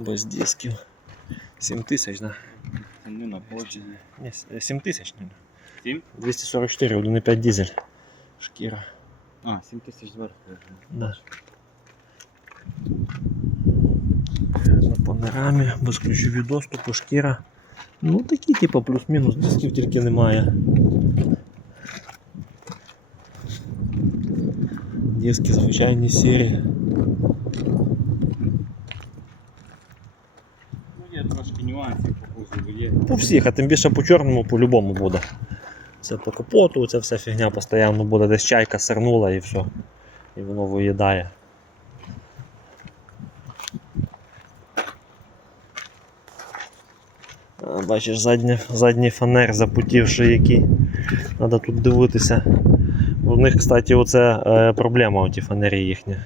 Без дисків. 7 тисяч, да? Не на площі. Ні, 7 тисяч, не. Сім? 244, 1,5 дизель. Шкіра. А, 7 тисяч зверху. Да. На панорамі, безключові доступи, шкіра. Ну такі, типу, плюс-мінус, дисків тільки немає. Диски звичайні сірі. Є трошки нюансів по кузову є. По всіх, а тим більше по чорному по-любому буде. Це по капоту, ця вся фігня постійно буде, десь чайка сирнула і все. І воно виїдає. Бачиш, задні, задній фанер запутівши який. Треба тут дивитися. У них, кстати, оце е, проблема, оті фанери їхні.